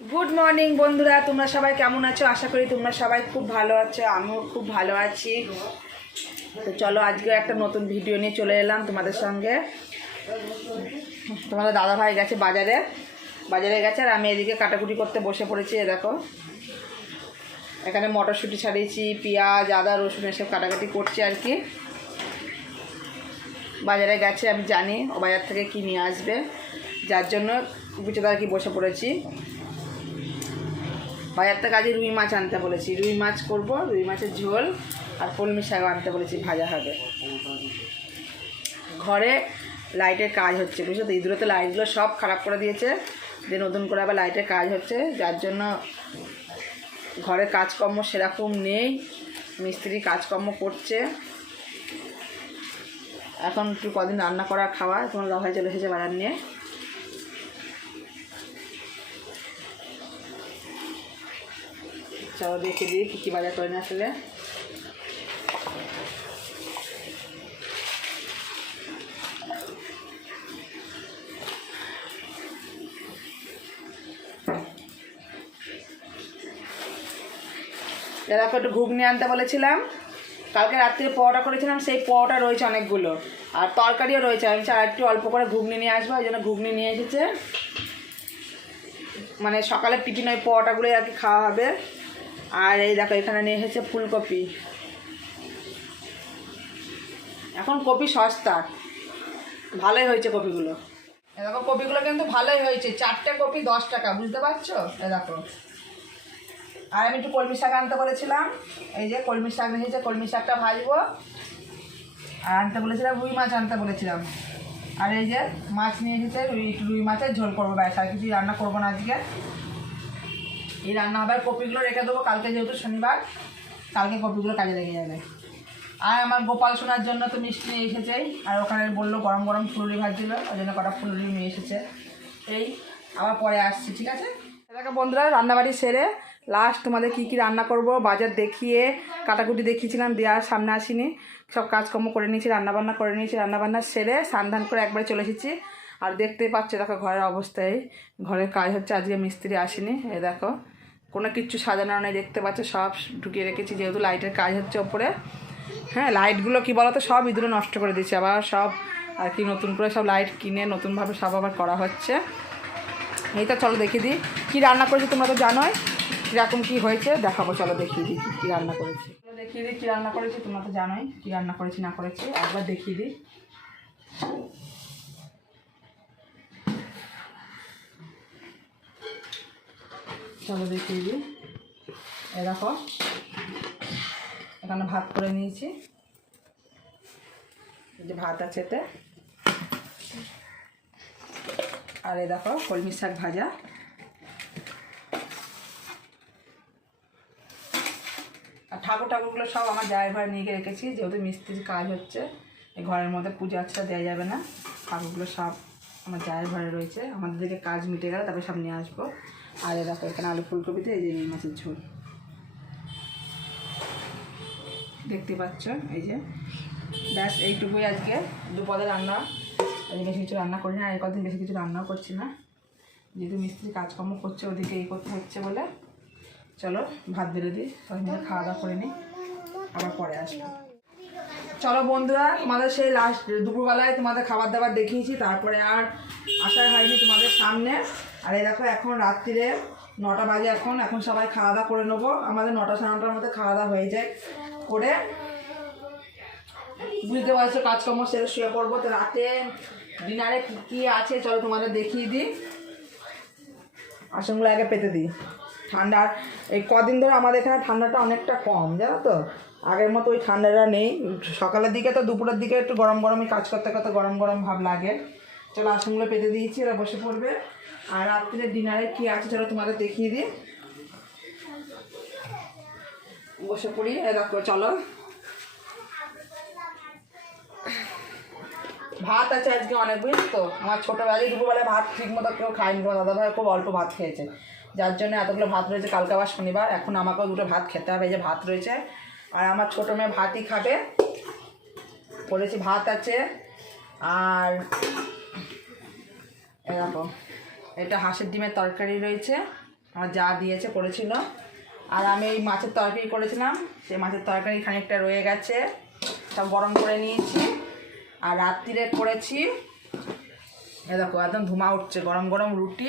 Good morning বন্ধুরা। তোমরা সবাই কেমন আছো? আশা করি তোমরা সবাই খুব ভালো আছো, আমিও খুব ভালো আছি। তো চলো আজকে একটা নতুন ভিডিও নিয়ে চলে এলাম তোমাদের সঙ্গে। তোমাদের দাদা ভাই গেছে বাজারে। বাজারে গেছে আর আমি এদিকে কাটাকুটি করতে বসে পড়েছি, এ দেখো। এখানে মটরশুঁটি ছাড়িয়েছি, পেঁয়াজ, আদা, রসুন এসব কাটাকাটি করছি আর কি। বাজারে গেছে, আমি জানি ও বাজার থেকে কী নিয়ে আসবে। যার জন্য গুছোদা আর কি বসে পড়েছি। বাজার থেকে আজকে রুই মাছ আনতে বলেছি। রুই মাছ করব, রুই মাছের ঝোল আর কলমি শাক আনতে বলেছি, ভাজা হবে। ঘরে লাইটের কাজ হচ্ছে বুঝছ তো? ইঁদুরে তো লাইটগুলো সব খারাপ করে দিয়েছে। যে নতুন করে আবার লাইটের কাজ হচ্ছে, যার জন্য ঘরে কাজকর্ম সেরকম নেই, মিস্ত্রি কাজকর্ম করছে। এখন একটু কদিন রান্না করা খাওয়া, তোমার দাভাই চলে এসেছে বাজার নিয়ে। চলো দেখে দিই কী কী বাজার করে নিয়ে আসলে দেখো একটু ঘুগনি আনতে বলেছিলাম। কালকে রাত্রে পরোটা করেছিলাম, সেই পরোটা রয়েছে অনেকগুলো। আর তরকারিও রয়েছে। আমি আর একটু অল্প করে ঘুগনি নিয়ে আসব ওই জন্য ঘুগনি নিয়ে এসেছে। মানে সকালে টিফিন ওই পরোটাগুলোই আর কি খাওয়া হবে। আর এই দেখো, এখানে নিয়ে এসেছে ফুলকপি। এখন কপি সস্তা। ভালোই হয়েছে কপিগুলো। দেখো, কপিগুলো কিন্তু ভালোই হয়েছে। চারটে কপি দশ টাকা, বুঝতে পারছ? এ দেখো। আর আমি একটু কলমি শাক আনতে বলেছিলাম। এই যে কলমি শাক নিয়েছে কলমি শাকটা ভাজবো। আর আনতে বলেছিলাম, রুই মাছ আনতে বলেছিলাম। আর এই যে মাছ নিয়ে এসেছে, রুই রুই মাছের ঝোল করব। ব্যাস, আর কিছুই রান্না করব না আজকে। এই রান্না হবে কপিগুলো রেখে দেবো। কালকে যেহেতু শনিবার, কালকে কপিগুলো কাজে লেগে যাবে। আর আমার গোপাল সোনার জন্য তো মিষ্টি নিয়ে এসেছেই আর ওখানে বলল গরম গরম ফুলুরি ভাজছিল ওই জন্য কটা ফুলুরি নিয়ে এসেছে। এই, আবার পরে আসছি, ঠিক আছে? দেখো বন্ধুরা, রান্নাবাড়ি সেরে লাস্ট তোমাদের কী কী রান্না করব, বাজার দেখিয়ে কাটাকুটি দেখিয়েছিলাম দেওয়ার সামনে আসিনি। সব কাজকর্ম করে নিয়েছি, রান্নাবান্না করে নিয়েছি, রান্নাবান্না সেরে স্নান করে একবারে চলে এসেছি। আর দেখতেই পাচ্ছ, দেখো ঘরের অবস্থায় ঘরের কাজ হচ্ছে, আজকে মিস্ত্রি আসেনি এ দেখো। কোনো কিচ্ছু সাজানো নেই, দেখতে পাচ্ছ, সব ঢুকিয়ে রেখেছি, যেহেতু লাইটের কাজ হচ্ছে ওপরে। হ্যাঁ লাইটগুলো কী বলো তো সব ইঁদুরে নষ্ট করে দিচ্ছে আবার সব আর কি নতুন করে সব লাইট কিনে নতুনভাবে সব আবার করা হচ্ছে। এই তো চলো দেখিয়ে দিই। কী রান্না করেছি তোমরা তো জানোই। কীরকম কী হয়েছে, দেখাবো, চলো দেখিয়ে দিই কী রান্না করেছি। দেখিয়ে দিই কী রান্না করেছি, তোমরা তো জানোই কী রান্না করেছি, না করেছি, একবার দেখিয়ে দিই। চলো দেখিয়ে দিই এ দেখো, এখানে ভাত করে নিয়েছি। যে ভাত আছে এতে। আর এই দেখো, কলমি শাক ভাজা। আর ঠাকুর ঠাকুরগুলো সব আমার জায়ের ঘরে নিয়ে গিয়ে রেখেছি, যেহেতু মিস্ত্রির কাজ হচ্ছে, এই ঘরের মধ্যে পুজো আচ্ছা দেওয়া যাবে না। ঠাকুরগুলো সব আমার জায়ের ঘরে রয়েছে। আমাদের দিকে কাজ মিটে গেলে, তারপরে সব নিয়ে আসব। আর এই দেখো এখানে আলু ফুলকপিতে, এই যে রুই মাছের ঝোল। দেখতে পাচ্ছ, এই যে। ব্যাস, এইটুকুই আজকে। দুপদে রান্না। আজকে বেশি কিছু রান্না করি না, আর কদিন বেশি কিছু রান্নাও করছি না। যেহেতু মিস্ত্রি কাজকর্ম করছে, ওদিকে এই করতে হচ্ছে বলে। চলো, ভাত বেড়ে দিই মিলে খাওয়া দাওয়া করে নিই, আবার পরে আসব। চলো বন্ধুরা, তোমাদের সেই লাস্ট দুপুরবেলায় তোমাদের খাবার দাবার দেখিয়েছি, তারপরে আর আসাই হয়নি তোমাদের সামনে। আর এই দেখো, এখন রাত্রিরে নটা বাজে এখন এখন সবাই খাওয়া দাওয়া করে নেব। আমাদের নটা সাড়ে নটার মধ্যে খাওয়া দাওয়া হয়ে যায় করে। বুঝতে পারছ, কাজকর্ম সেরে শুয়ে পড়ব। তো রাতে ডিনারে কী কী আছে, চলো তোমাদের দেখিয়ে দিই। আসনগুলো আগে পেতে দিই। ঠান্ডার এই কদিন ধরে আমাদের এখানে ঠান্ডাটা অনেকটা কম, জানো তো? আগের মতো ওই ঠান্ডাটা নেই। সকালের দিকে তো দুপুরের দিকে একটু গরম গরমই কাজ করতে করতে গরম গরম ভাব লাগে। চলো আসনগুলো পেতে দিয়েছি, এরা বসে পড়বে। আর রাত্রিরে ডিনারে কী আছে চলো তোমাদের দেখিয়ে দিই। বসে পড়ি এ দেখো, চলো। ভাত আছে আজকে অনেক বুঝিস তো? আমার ছোটোবেলায় দুপুরবেলায় ভাত ঠিক মতো কেউ খায়নি, তোমার দাদাভাই খুব অল্প ভাত খেয়েছে। যার জন্য এতগুলো ভাত রয়েছে, কালকে আবার শনিবার, এখন আমাকেও দুটো ভাত খেতে হবে যে ভাত রয়েছে। আর আমার ছোটো মেয়ে ভাতই খাবে। করেছি ভাত আছে। আর এরকম এটা হাঁসের ডিমের তরকারি রয়েছে। আমার যা দিয়েছে করেছিল। আর আমি এই মাছের তরকারি করেছিলাম। সেই মাছের তরকারি খানিকটা রয়ে গেছে। সব গরম করে নিয়েছি। আর রাত্রিরে করেছি। দেখো, একদম ধুমা উঠছে। গরম গরম রুটি।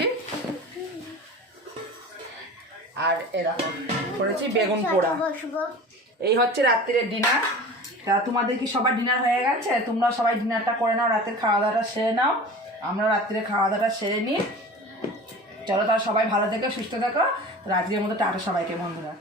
আর এ দেখো, করেছি বেগুন পোড়া। এই হচ্ছে রাত্রিরের ডিনার। তা তোমাদের কি সবার ডিনার হয়ে গেছে? তোমরা সবাই ডিনারটা করে নাও। রাতের খাওয়া দাওয়াটা সেরে নাও। আমরা রাত্রে খাওয়া দাওয়াটা সেরে নিই। চলো তারা সবাই ভালো থেকো সুস্থ থাকো। রাজ্যের মতো টাটা সবাইকে বন্ধুরা।